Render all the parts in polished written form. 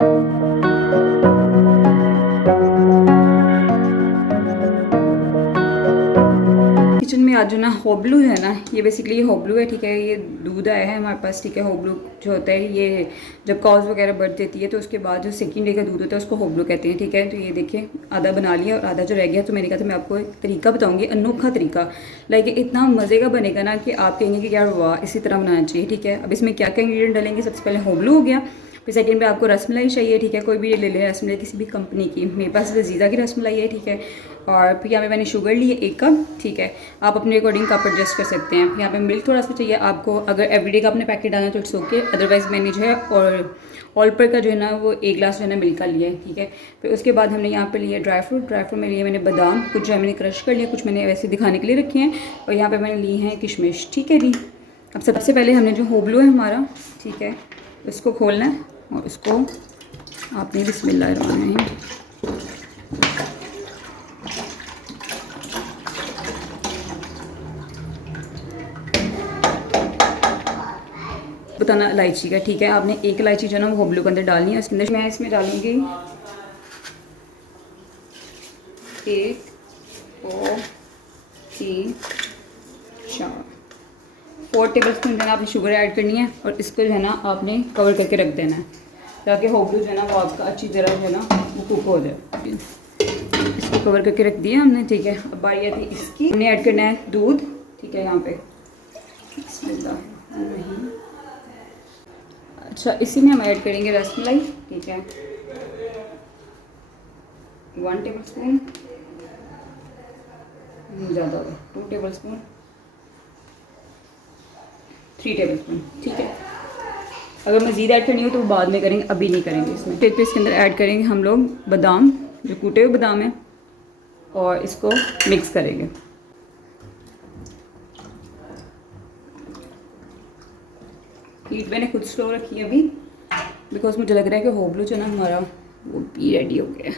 Kitchen में आज जो ना होबलू है ना, ये बेसिकली ये होबलू है, ठीक है। ये दूध आया है हमारे पास, ठीक है। होबलू जो होता है ये जब कॉज वगैरह बढ़ देती है तो उसके बाद जो सेकंड डे का दूध होता है उसको होबलू कहते हैं, ठीक है। तो ये देखिए आधा बना लिया और आधा जो रह गया, तो मैंने कहा था मैं आपको एक तरीका बताऊंगी, अनोखा तरीका। लाइक इतना मज़े का बनेगा ना कि आप कहेंगे कि यार वाह, इसी तरह बनाना चाहिए, ठीक है। अब इसमें क्या क्या इंग्रीडियंट डालेंगे, सबसे पहले होबलू हो गया, फिर सेकंड पे आपको रसमलाई चाहिए, ठीक है। कोई भी ले लें रसमलाई किसी भी कंपनी की, मेरे पास लजीज़ा की रसमलाई है, ठीक है। और फिर यहाँ पे मैंने शुगर ली है 1 कप, ठीक है। आप अपने अकॉर्डिंग कप एडजस्ट कर सकते हैं। यहाँ पे मिल्क थोड़ा सा चाहिए आपको, अगर एवरीडे का अपने पैकेट डालना तो इट्स ओके, अदरवाइज़ मैंने जो है और ऑल पर का जो है ना वो 1 ग्लास जो है ना मिल्क का लिया है, ठीक है। फिर उसके बाद हमने यहाँ पे लिया ड्राई फ्रूट में लिए मैंने बादाम, कुछ जो है मैंने क्रश कर लिया, कुछ मैंने वैसे दिखाने के लिए रखे हैं, और यहाँ पर मैंने ली हैं किशमिश, ठीक है जी। अब सबसे पहले हमने जो होबलू है हमारा, ठीक है, इसको खोलना है और इसको आपने बिस्मिल्लाहिर्रहमानिर्रहीम बताना इलायची का, ठीक है। आपने 1 इलायची जो है ना वो होबलू के अंदर डालनी है। उसके अंदर मैं इसमें डालूंगी 1 2 3 4 4 टेबल स्पून जो है ना आपने शुगर ऐड करनी है, और इसको जो है ना आपने कवर करके रख देना है, ताकि होबलू जो है ना वो आपका अच्छी तरह जो है ना वो कुक हो जाए। इसको कवर करके रख दिया हमने, ठीक है। अब बारी आती है इसकी, हमने ऐड करना है दूध, ठीक है। यहाँ पे बिस्मिल्लाह। अच्छा, इसी में हम ऐड करेंगे रसमलाई, ठीक है। 1 टेबल स्पून, ज़्यादा होगा, 2 टेबल स्पून, 3 टेबल स्पून, ठीक है। अगर मज़ीद ऐड करनी हो तो बाद में करेंगे, अभी नहीं करेंगे इसमें। फिर इसके अंदर ऐड करेंगे हम लोग बादाम, जो कूटे हुए बादाम है, और इसको मिक्स करेंगे। हीट मैंने खुद स्लो रखी है अभी, बिकॉज मुझे लग रहा है कि होबलू जो है ना हमारा वो भी रेडी हो गया है।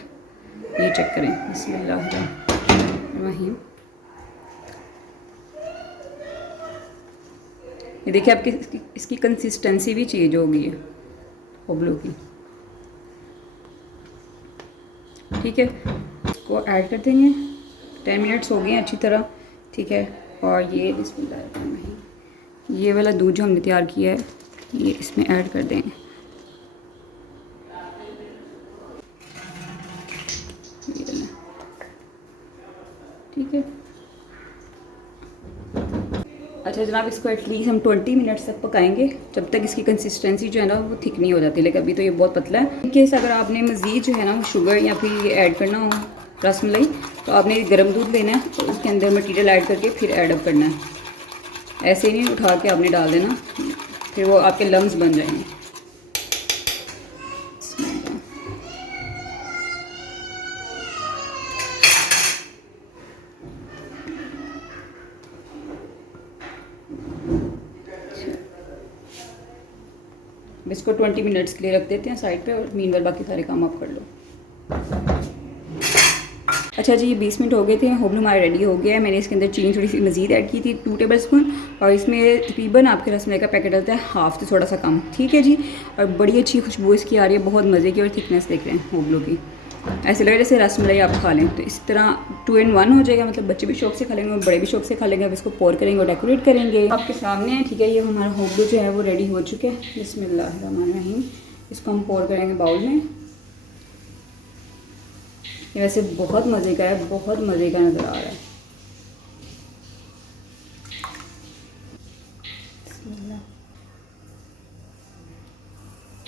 ये चेक करें, बिस्मिल्लाहिर्रहमानिर्रहीम। ये देखिए आपकी इसकी कंसिस्टेंसी भी चेंज हो गई है होबलू की, ठीक है। इसको ऐड कर देंगे, 10 मिनट्स हो गए हैं अच्छी तरह, ठीक है। और ये बिस्मिल्लाहिर्रहमानिर्रहीम, ये वाला दूध जो हमने तैयार किया है ये इसमें ऐड कर देंगे, ठीक है। अच्छा जनाब, इसको एटलीस्ट हम 20 मिनट्स तक पकाएंगे, जब तक इसकी कंसिस्टेंसी जो है ना वो थिक नहीं हो जाती। लेकिन अभी तो ये बहुत पतला है। इन केस अगर आपने मज़ीद जो है ना शुगर या फिर ये ऐड करना हो रसमलाई, तो आपने गर्म दूध लेना है और उसके अंदर मटीरियल ऐड करके फिर ऐड अप करना है। ऐसे ही नहीं उठा के आपने डाल देना, फिर वो आपके लम्स बन जाएंगे। इसको 20 मिनट्स के लिए रख देते हैं साइड पे, और मीनवाइल बाकी सारे काम आप कर लो। अच्छा जी, ये 20 मिनट हो गए थे, होबलू हमारा रेडी हो गया है। मैंने इसके अंदर चीनी थोड़ी सी मज़ीद ऐड की थी, 2 टेबल स्पून, और इसमें तकरीबन आपके रसमलाई का पैकेट डलता है हाफ़ से थोड़ा सा कम, ठीक है जी। और बड़ी अच्छी खुशबू इसकी आ रही है, बहुत मज़े की, और थिकनेस देख रहे हैं होबलू की, ऐसे लग रहा है जैसे रसमलाई आप खा लें। तो इस तरह 2 in 1 हो जाएगा, मतलब बच्चे भी शौक से खा लेंगे और बड़े भी शौक से खा लेंगे। अब इसको पोर करेंगे और डेकोरेट करेंगे आपके सामने है, ठीक है। ये हमारा होबलू जो है वो रेडी हो चुके हैं। बिस्मिल्लाहिर्रहमानिर्रहीम, इसको हम पोर करेंगे बाउल में। ये वैसे बहुत मज़े का है, बहुत मज़े का नज़र आ रहा है।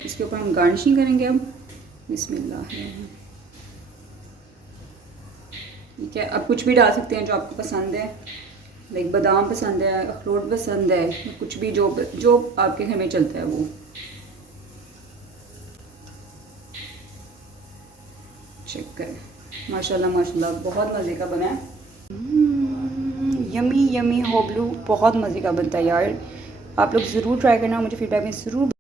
इसके ऊपर हम गार्निशिंग करेंगे अब, बिस्मिल्लाह, ठीक है। अब कुछ भी डाल सकते हैं जो आपको पसंद है, लाइक बादाम पसंद है, अखरोट पसंद है, कुछ भी जो आपके घर में चलता है वो। चेक करें, माशाल्लाह माशाल्लाह, बहुत मज़े का बना है। यमी यमी होबलू बहुत मज़े का बनता है यार। आप लोग ज़रूर ट्राई करना, मुझे फीडबैक में ज़रूर